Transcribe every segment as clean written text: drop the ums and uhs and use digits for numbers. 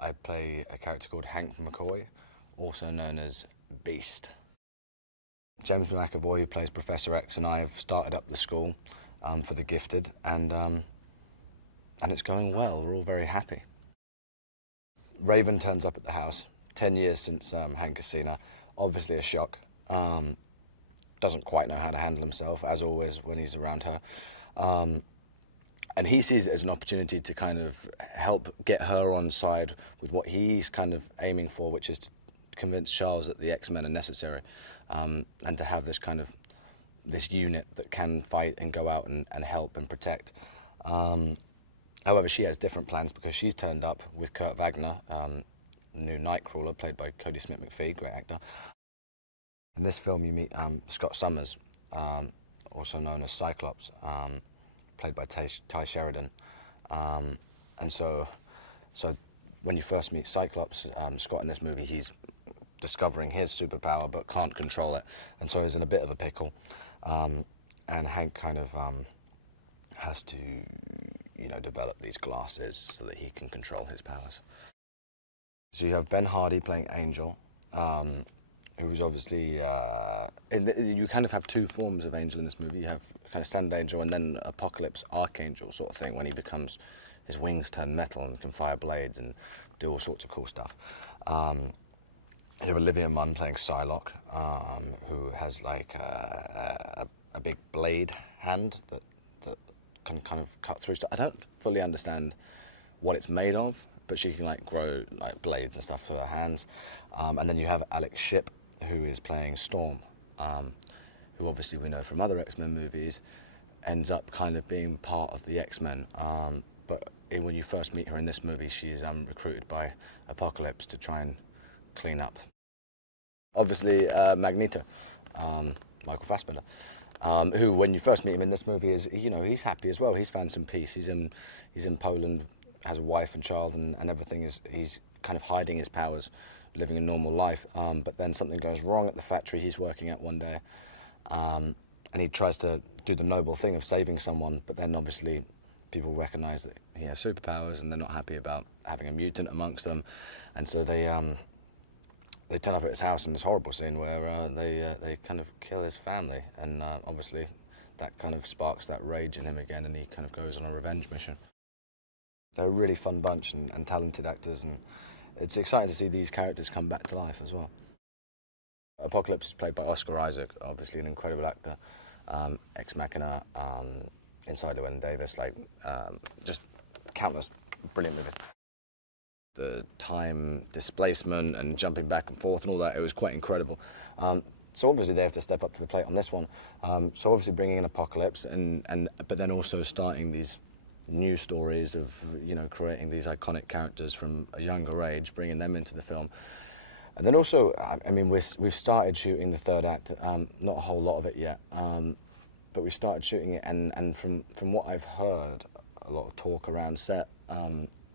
I play a character called Hank McAvoy, also known as Beast. James McAvoy, who plays Professor X, and I have started up the school for the gifted, and it's going well. We're all very happy. Raven turns up at the house, 10 years since Hank has seen her. Obviously a shock. Doesn't quite know how to handle himself, as always, when he's around her. And he sees it as an opportunity to kind of help get her on side with what he's kind of aiming for, which is to convince Charles that the X-Men are necessary, and to have this kind of this unit that can fight and go out and help and protect. However, she has different plans because she's turned up with Kurt Wagner, new Nightcrawler, played by Cody Smith-McPhee, great actor. In this film, you meet Scott Summers, also known as Cyclops, played by Ty Sheridan. And so when you first meet Cyclops, Scott in this movie, he's discovering his superpower but can't control it, and so he's in a bit of a pickle. And Hank kind of has to, develop these glasses so that he can control his powers. So you have Ben Hardy playing Angel, who's obviously, you kind of have two forms of Angel in this movie. You have kind of standard Angel and then Apocalypse Archangel sort of thing, when he becomes, his wings turn metal and can fire blades and do all sorts of cool stuff. You have Olivia Munn playing Psylocke, who has like a big blade hand that can kind of cut through stuff. I don't fully understand what it's made of, but she can like grow like blades and stuff for her hands. And then you have Alex Shipp, who is playing Storm, who obviously we know from other X-Men movies, ends up kind of being part of the X-Men. But when you first meet her in this movie, she is recruited by Apocalypse to try and clean up. Obviously, Magneto, Michael Fassbender, who, when you first meet him in this movie, is he's happy as well. He's found some peace. He's in Poland, has a wife and child, and everything is. He's kind of hiding his powers, living a normal life. But then something goes wrong at the factory he's working at one day, and he tries to do the noble thing of saving someone. But then obviously, people recognise that he has superpowers, and they're not happy about having a mutant amongst them, and so they turn up at his house in this horrible scene where they kind of kill his family, and obviously that kind of sparks that rage in him again, and he kind of goes on a revenge mission. They're a really fun bunch and talented actors, and it's exciting to see these characters come back to life as well. Apocalypse is played by Oscar Isaac, obviously an incredible actor, Ex Machina, Inside Llewyn Davis, just countless brilliant movies. The time displacement and jumping back and forth and all that, it was quite incredible. So obviously they have to step up to the plate on this one. So obviously bringing in Apocalypse, but then also starting these new stories of creating these iconic characters from a younger age, bringing them into the film. And then also, I mean, we've started shooting the third act, not a whole lot of it yet, but we started shooting it, and from what I've heard, a lot of talk around set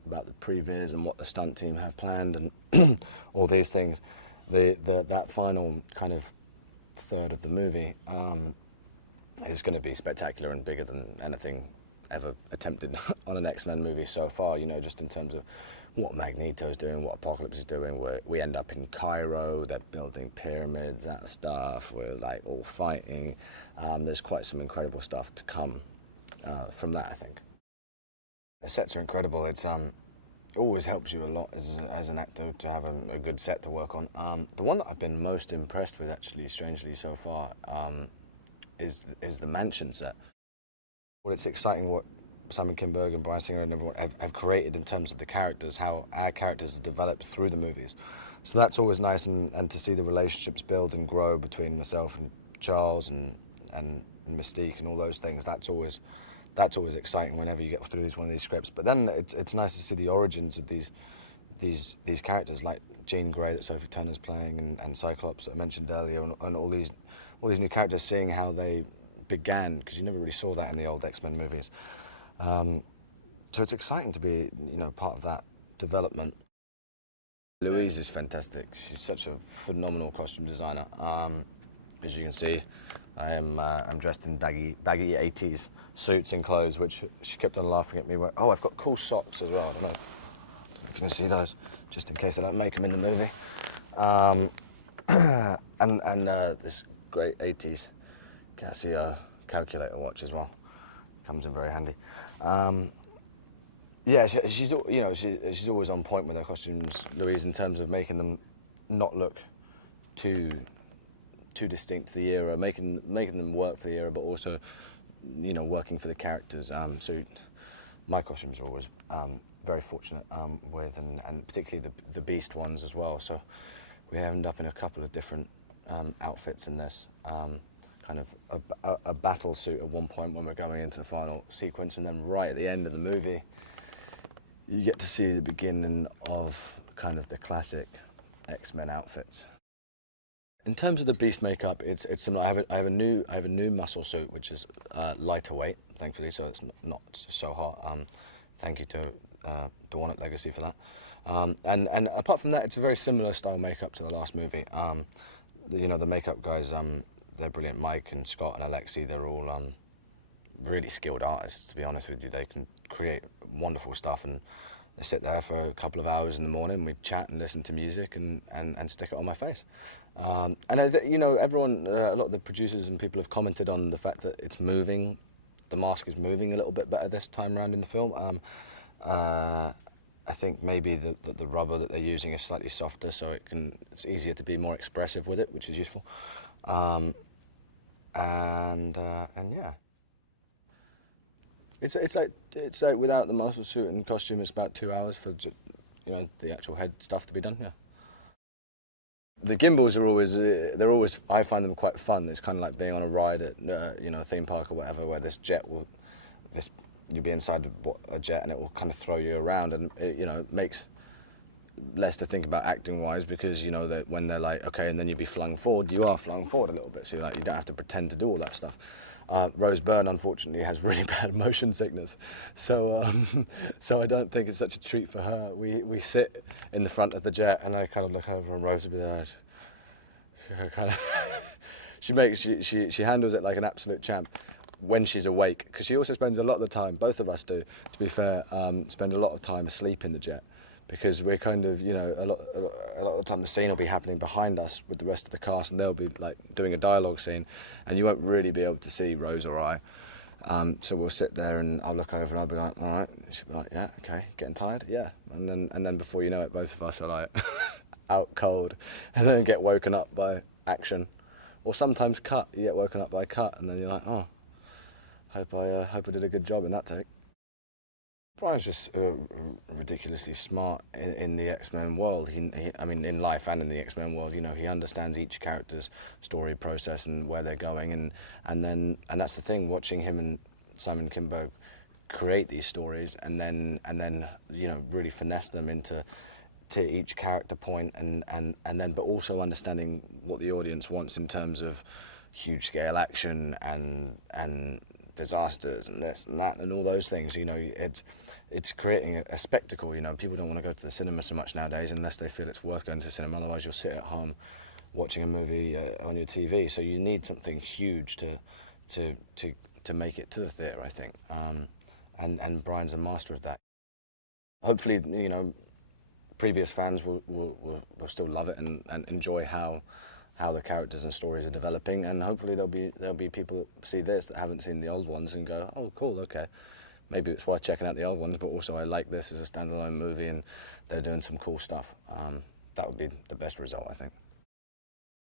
about the previs and what the stunt team have planned and all these things. That final kind of third of the movie is going to be spectacular and bigger than anything ever attempted on an X-Men movie so far, just in terms of what Magneto's doing, what Apocalypse is doing. We end up in Cairo, they're building pyramids out of stuff, we're like all fighting. There's quite some incredible stuff to come from that, I think. The sets are incredible. It always helps you a lot as an actor to have a good set to work on. The one that I've been most impressed with, actually, strangely so far, is the mansion set. Well, it's exciting what Simon Kinberg and Bryan Singer and everyone have created in terms of the characters, how our characters have developed through the movies. So that's always nice, and to see the relationships build and grow between myself and Charles and Mystique and all those things. That's always exciting whenever you get through one of these scripts. But then it's nice to see the origins of these characters, like Jean Grey that Sophie Turner's playing, and Cyclops that I mentioned earlier, and all these new characters, seeing how they began, because you never really saw that in the old X-Men movies. So it's exciting to be part of that development. Louise is fantastic. She's such a phenomenal costume designer. As you can see, I'm dressed in baggy 80s suits and clothes, which she kept on laughing at me. I've got cool socks as well. I don't know You can see those, just in case I don't make them in the movie. And this great 80s, can I see a calculator watch as well? Comes in very handy. Yeah, she's always on point with her costumes, Louise, in terms of making them not look too distinct to the era, making them work for the era, but also, working for the characters. So my costumes are always very fortunate with, and particularly the Beast ones as well. So we end up in a couple of different outfits in this. Kind of a battle suit at one point when we're going into the final sequence, and then right at the end of the movie, you get to see the beginning of kind of the classic X-Men outfits. In terms of the Beast makeup, it's similar. I have a new muscle suit which is lighter weight, thankfully, so it's not so hot. Thank you to Dawn at Legacy for that. And apart from that, it's a very similar style makeup to the last movie. The makeup guys, they're brilliant. Mike and Scott and Alexi, they're all really skilled artists, to be honest with you. They can create wonderful stuff, and they sit there for a couple of hours in the morning, we chat and listen to music and stick it on my face. Everyone, a lot of the producers and people have commented on the fact that it's moving, the mask is moving a little bit better this time around in the film. I think maybe the rubber that they're using is slightly softer, so it's easier to be more expressive with it, which is useful. And yeah. It's like without the muscle suit and costume, it's about 2 hours for the actual head stuff to be done. Yeah. The gimbals are always I find them quite fun. It's kind of like being on a ride at a theme park or whatever, where you'll be inside a jet and it will kind of throw you around, and it makes less to think about acting wise, because that when they're like, okay, and then you'll be flung forward, you are flung forward a little bit, so you don't have to pretend to do all that stuff. Rose Byrne, unfortunately, has really bad motion sickness, so I don't think it's such a treat for her. We sit in the front of the jet, and I kind of look over, and Rose will be there. She handles it like an absolute champ when she's awake, because she also spends a lot of the time, both of us do, to be fair, spend a lot of time asleep in the jet. Because we're kind of, a lot of the time the scene will be happening behind us with the rest of the cast, and they'll be like doing a dialogue scene, and you won't really be able to see Rose or I. So we'll sit there, and I'll look over, and I'll be like, all right. And she'll be like, yeah, okay, getting tired, yeah. And then before you know it, both of us are like out cold, and then get woken up by action, or sometimes cut. You get woken up by cut, and then you're like, oh, hope I did a good job in that take. Bryan's just ridiculously smart in the X-Men world. In life and in the X-Men world, he understands each character's story process and where they're going, and that's the thing. Watching him and Simon Kinberg create these stories, and then really finesse them to each character point, and then but also understanding what the audience wants in terms of huge scale action and disasters and this and that and all those things. It's creating a spectacle. People don't want to go to the cinema so much nowadays unless they feel it's worth going to the cinema. Otherwise, you'll sit at home watching a movie on your TV. So you need something huge to make it to the theatre, I think. And Bryan's a master of that. Hopefully, previous fans will still love it and enjoy how the characters and stories are developing, and hopefully there'll be people that see this that haven't seen the old ones and go, oh, cool, okay, maybe it's worth checking out the old ones, but also I like this as a standalone movie, and they're doing some cool stuff. That would be the best result, I think.